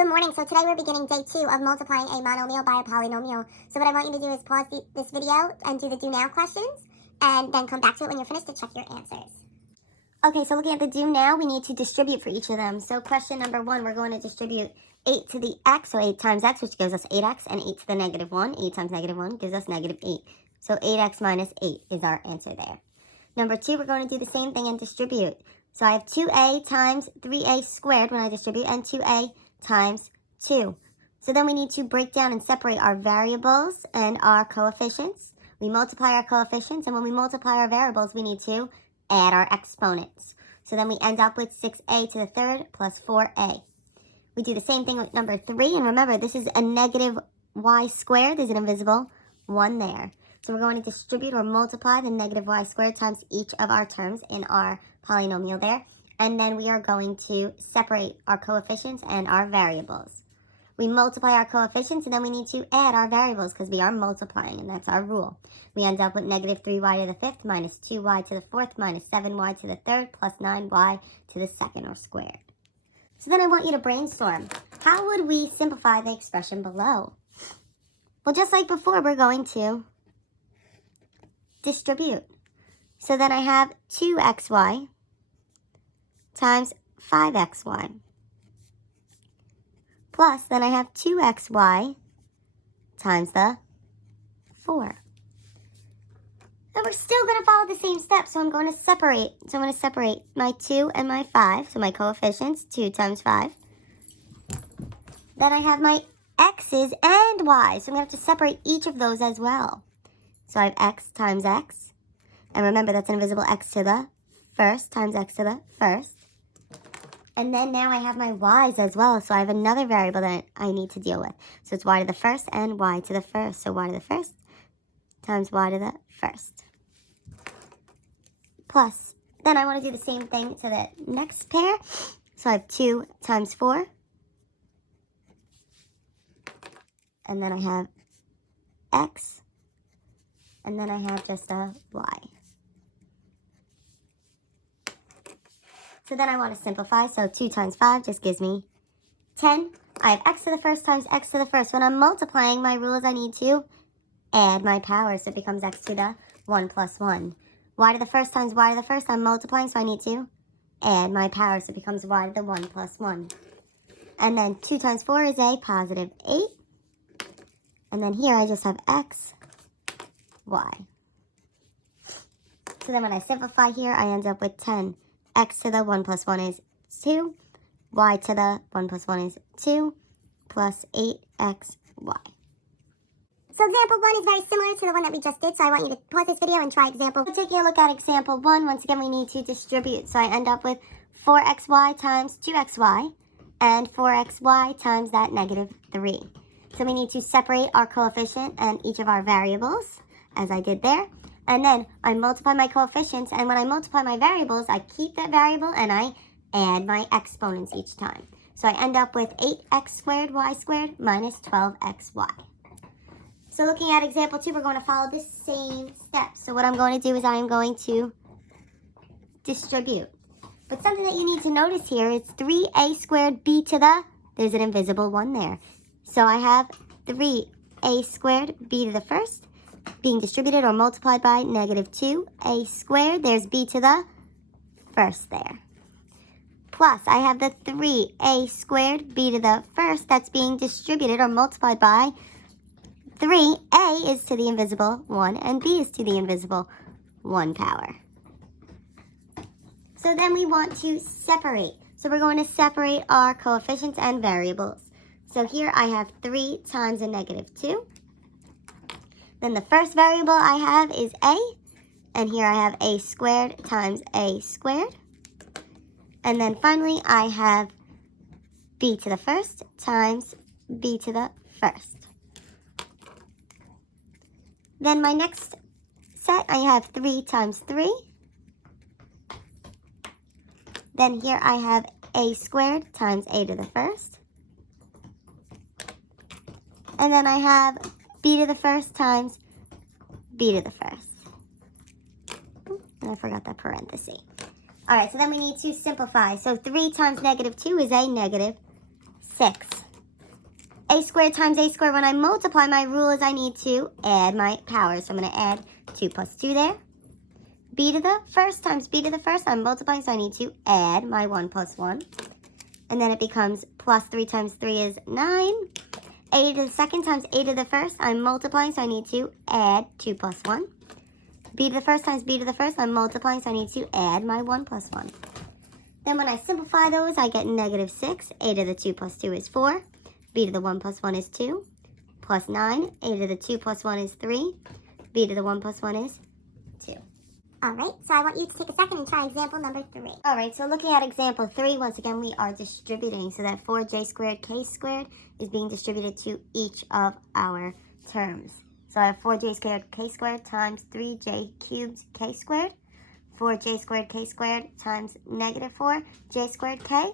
Good morning. So today we're beginning day 2 of multiplying a monomial by a polynomial. So what I want you to do is pause this video and do the do now questions, and then come back to it when you're finished to check your answers. Okay, so looking at the do now, we need to distribute for each of them. So question number 1, we're going to distribute 8 to the x, so 8 times x, which gives us 8x, and 8 to the negative 1. 8 times negative 1 gives us negative 8. So 8x minus 8 is our answer there. Number 2, we're going to do the same thing and distribute. So I have 2a times 3a squared when I distribute, and 2a times 2. So then we need to break down and separate our variables and our coefficients. We multiply our coefficients, and when we multiply our variables, we need to add our exponents. So then we end up with 6a to the third plus 4a. We do the same thing with number 3, and remember, this is a negative y squared. There's an invisible 1 there. So we're going to distribute or multiply the negative y squared times each of our terms in our polynomial there. And then we are going to separate our coefficients and our variables. We multiply our coefficients, and then we need to add our variables because we are multiplying, and that's our rule. We end up with negative 3y to the fifth minus 2y to the fourth minus 7y to the third plus 9y to the second, or squared. So then I want you to brainstorm. How would we simplify the expression below? Well, just like before, we're going to distribute. So then I have 2xy times 5xy. Plus, then I have 2xy times the 4. And we're still going to follow the same steps, so I'm going to separate. So I'm going to separate my 2 and my 5, so my coefficients, 2 times 5. Then I have my x's and y's, so I'm going to have to separate each of those as well. So I have x times x, and remember that's an invisible x to the first times x to the first. And then now I have my y's as well, so I have another variable that I need to deal with. So it's y to the first and y to the first. So y to the first times y to the first. Plus, then I want to do the same thing to the next pair. So I have 2 times 4. And then I have x. And then I have just a y. So then I want to simplify, so 2 times 5 just gives me 10. I have x to the first times x to the first. When I'm multiplying, my rule is I need to add my powers, so it becomes x to the 1 plus 1. Y to the first times y to the first, I'm multiplying, so I need to add my powers, so it becomes y to the 1 plus 1. And then 2 times 4 is a positive 8. And then here I just have x, y. So then when I simplify here, I end up with 10. X to the 1 plus 1 is 2. Y to the 1 plus 1 is 2 plus 8xy. So example 1 is very similar to the one that we just did, so I want you to pause this video and try example. So taking a look at example 1, once again we need to distribute. So I end up with 4xy times 2xy and 4xy times that negative 3. So we need to separate our coefficient and each of our variables, as I did there. And then I multiply my coefficients, and when I multiply my variables, I keep that variable and I add my exponents each time. So I end up with 8x squared y squared minus 12xy. So looking at example 2, we're going to follow the same steps. So what I'm going to do is I am going to distribute. But something that you need to notice here is 3a squared b to the, there's an invisible 1 there. So I have 3a squared b to the first being distributed or multiplied by negative 2a squared. There's b to the first there. Plus, I have the 3a squared b to the first that's being distributed or multiplied by 3a is to the invisible 1 and b is to the invisible 1 power. So then we want to separate. So we're going to separate our coefficients and variables. So here I have 3 times a negative 2. Then the first variable I have is a, and here I have a squared times a squared. And then finally I have b to the first times b to the first. Then my next set, I have 3 times 3. Then here I have a squared times a to the first. And then I have b to the first times b to the first. And I forgot that parenthesis. All right, so then we need to simplify. So 3 times negative 2 is a negative 6. a squared times a squared. When I multiply, my rule is I need to add my powers. So I'm going to add 2 plus 2 there. B to the first times b to the first. I'm multiplying, so I need to add my 1 plus 1. And then it becomes plus 3 times 3 is 9. A to the second times a to the first. I'm multiplying, so I need to add 2 plus 1. B to the first times b to the first. I'm multiplying, so I need to add my 1 plus 1. Then when I simplify those, I get negative 6. A to the 2 plus 2 is 4. B to the 1 plus 1 is 2. Plus 9. A to the 2 plus 1 is 3. B to the 1 plus 1 is 2. Alright, so I want you to take a second and try example number 3. Alright, so looking at example 3, once again we are distributing. So that 4j squared k squared is being distributed to each of our terms. So I have 4j squared k squared times 3j cubed k squared. 4j squared k squared times negative 4j squared k.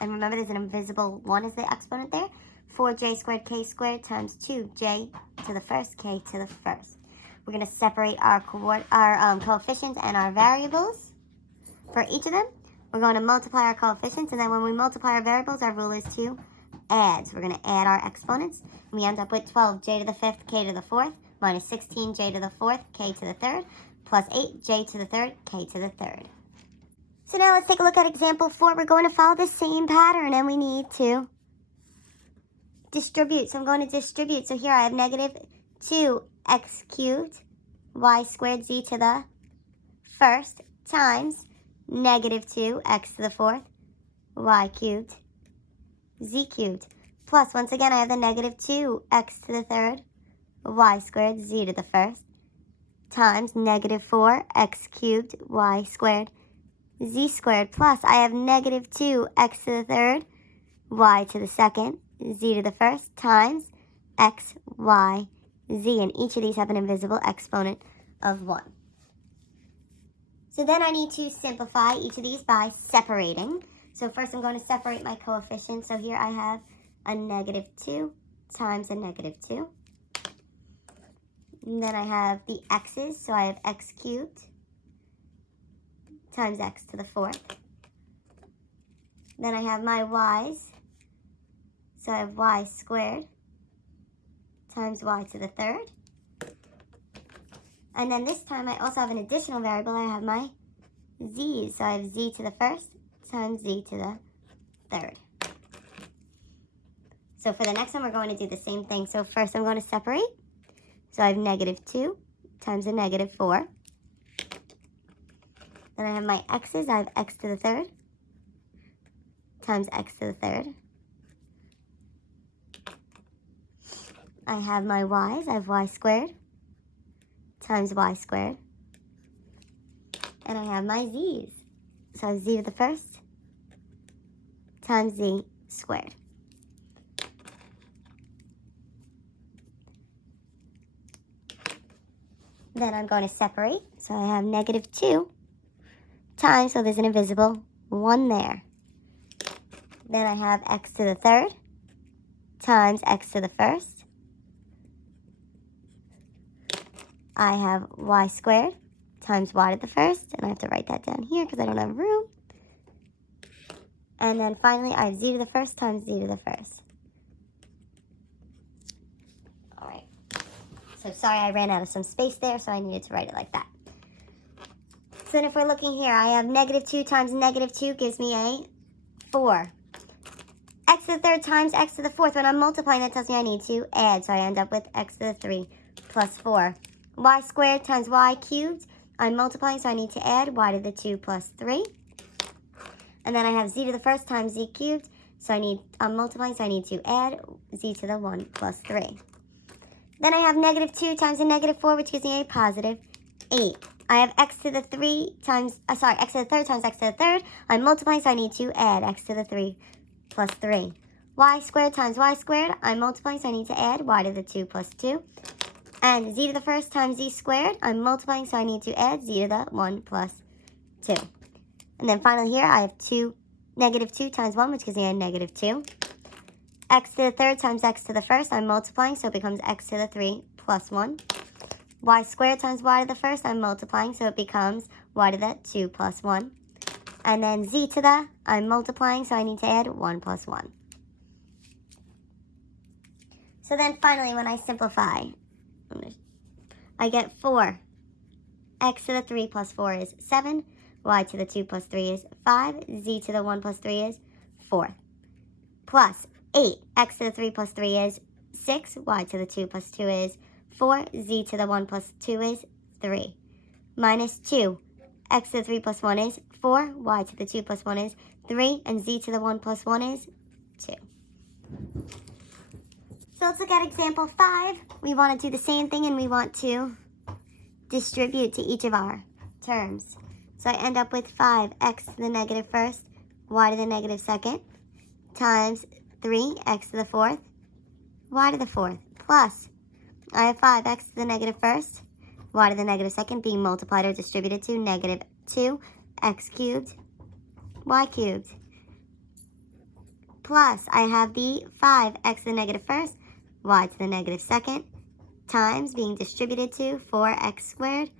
And remember there's an invisible 1 as the exponent there. 4j squared k squared times 2j to the first k to the first. We're going to separate our coefficients and our variables for each of them. We're going to multiply our coefficients, and then when we multiply our variables, our rule is to add. So we're going to add our exponents. And we end up with 12j to the 5th, k to the 4th, minus 16j to the 4th, k to the 3rd, plus 8j to the 3rd, k to the 3rd. So now let's take a look at example 4. We're going to follow the same pattern, and we need to distribute. So I'm going to distribute. So here I have negative 2x cubed y squared z to the first times negative 2x to the 4th y cubed z cubed. Plus, once again, I have the negative 2x to the 3rd y squared z to the first times negative 4x cubed y squared z squared. Plus, I have negative 2x to the 3rd y to the second z to the first times x, y, z. And each of these have an invisible exponent of 1. So then I need to simplify each of these by separating. So first I'm going to separate my coefficients. So here I have a negative 2 times a negative 2. And then I have the x's. So I have x cubed times x to the 4th. Then I have my y's. So I have y squared times y to the 3rd. And then this time I also have an additional variable. I have my z's. So I have z to the first times z to the 3rd. So for the next one, we're going to do the same thing. So first I'm going to separate. So I have negative 2 times a negative 4. Then I have my x's. I have x to the 3rd times x to the 3rd. I have my y's. I have y squared times y squared. And I have my z's. So I have z to the first times z squared. Then I'm going to separate. So I have negative 2 times, so there's an invisible 1 there. Then I have x to the 3rd times x to the first. I have y squared times y to the first, and I have to write that down here because I don't have room. And then finally, I have z to the first times z to the first. All right. So sorry, I ran out of some space there, so I needed to write it like that. So then if we're looking here, I have negative 2 times negative 2 gives me a 4. X to the 3rd times x to the 4th. When I'm multiplying, that tells me I need to add, so I end up with x to the 3 plus 4. Y squared times y cubed. I'm multiplying, so I need to add y to the 2 plus 3. And then I have z to the first times z cubed. So I'm multiplying, so I need to add z to the 1 plus 3. Then I have negative 2 times a negative 4, which gives me a positive 8. I have x to the 3 times, x to the 3rd times x to the 3rd. I'm multiplying, so I need to add x to the 3 plus 3. Y squared times y squared. I'm multiplying, so I need to add y to the 2 plus 2. And z to the first times z squared. I'm multiplying, so I need to add z to the 1 plus 2. And then finally here, I have negative 2 times 1, which gives me a negative 2. X to the 3rd times x to the first. I'm multiplying, so it becomes x to the 3 plus 1. Y squared times y to the first. I'm multiplying, so it becomes y to the 2 plus 1. And then z to the, I'm multiplying, so I need to add 1 plus 1. So then finally, when I simplify, I get 4. X to the 3 plus 4 is 7. Y to the 2 plus 3 is 5. Z to the 1 plus 3 is 4. Plus 8. X to the 3 plus 3 is 6. Y to the 2 plus 2 is 4. Z to the 1 plus 2 is 3. Minus 2. X to the 3 plus 1 is 4. Y to the 2 plus 1 is 3. And Z to the 1 plus 1 is 2. So let's look at example 5. We want to do the same thing and we want to distribute to each of our terms. So I end up with 5x to the negative first, y to the negative second, times 3x to the fourth, y to the fourth, plus I have 5x to the negative first, y to the negative second being multiplied or distributed to negative 2x cubed, y cubed. Plus I have the 5x to the negative first, y to the negative second, times being distributed to 4x squared,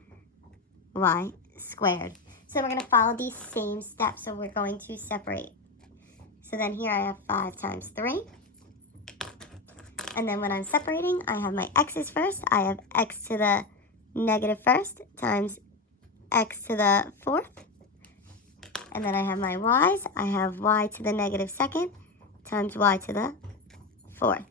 y squared. So we're going to follow these same steps. So we're going to separate. So then here I have 5 times 3. And then when I'm separating, I have my x's first. I have x to the negative first times x to the fourth. And then I have my y's. I have y to the negative second times y to the fourth.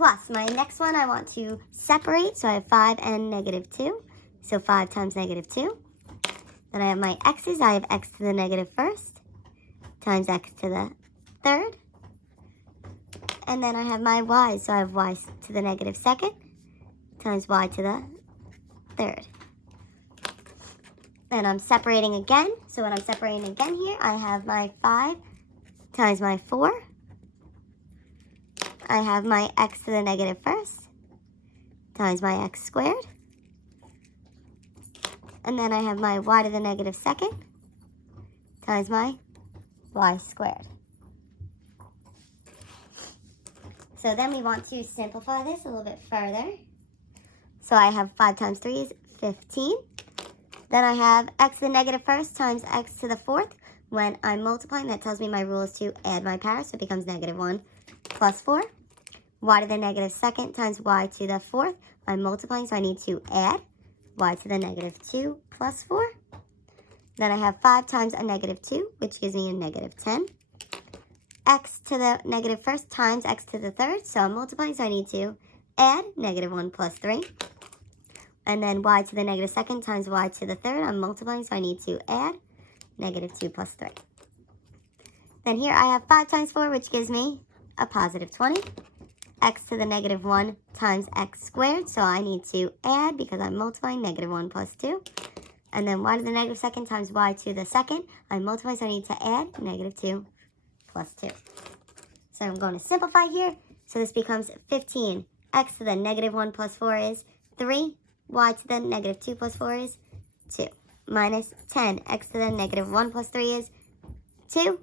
Plus, my next one I want to separate, so I have 5 and negative 2. So 5 times negative 2. Then I have my x's. I have x to the negative first times x to the third. And then I have my y's. So I have y to the negative second times y to the third. Then I'm separating again. So when I'm separating again here, I have my 5 times my 4. I have my x to the negative first times my x squared. And then I have my y to the negative second times my y squared. So then we want to simplify this a little bit further. So I have 5 times 3 is 15. Then I have x to the negative first times x to the fourth. When I'm multiplying, that tells me my rule is to add my power, so it becomes negative 1 plus 4. Y to the negative second times y to the fourth. I'm multiplying, so I need to add y to the negative 2 plus 4. Then I have 5 times a negative 2, which gives me a negative 10. X to the negative first times x to the third, so I'm multiplying, so I need to add negative 1 plus 3. And then y to the negative second times y to the third, I'm multiplying, so I need to add negative 2 plus 3. Then here I have 5 times 4, which gives me a positive 20. X to the negative 1 times x squared, so I need to add because I'm multiplying negative 1 plus 2. And then y to the negative second times y to the second, I'm multiplying, so I need to add negative 2 plus 2. So I'm going to simplify here. So this becomes 15. X to the negative 1 plus 4 is 3. Y to the negative 2 plus 4 is 2. Minus 10. X to the negative 1 plus 3 is 2.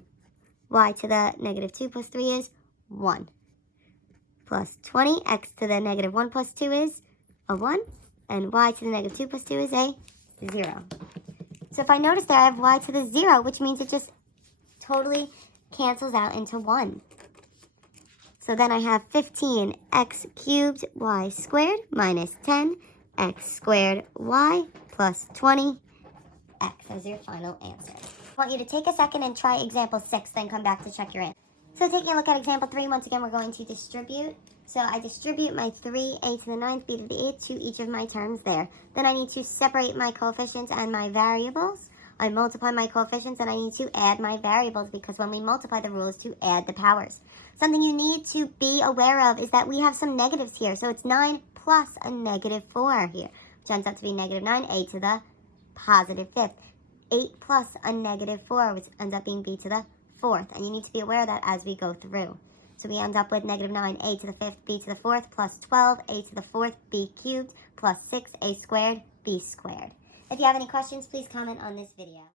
Y to the negative 2 plus 3 is 1. Plus 20, x to the negative 1 plus 2 is a 1, and y to the negative 2 plus 2 is a 0. So if I notice there, I have y to the 0, which means it just totally cancels out into 1. So then I have 15x cubed y squared minus 10x squared y plus 20x as your final answer. I want you to take a second and try example 6, then come back to check your answer. So taking a look at example 3, once again, we're going to distribute. So I distribute my 3a to the 9th, b to the 8th to each of my terms there. Then I need to separate my coefficients and my variables. I multiply my coefficients and I need to add my variables because when we multiply, the rule is to add the powers. Something you need to be aware of is that we have some negatives here. So it's 9 plus a negative 4 here, which ends up to be negative 9a to the positive 5th. 8 plus a negative 4, which ends up being b to the 4th, and you need to be aware of that as we go through. So we end up with negative 9a to the 5th, b to the 4th, plus 12a to the 4th, b cubed, plus 6a squared, b squared. If you have any questions, please comment on this video.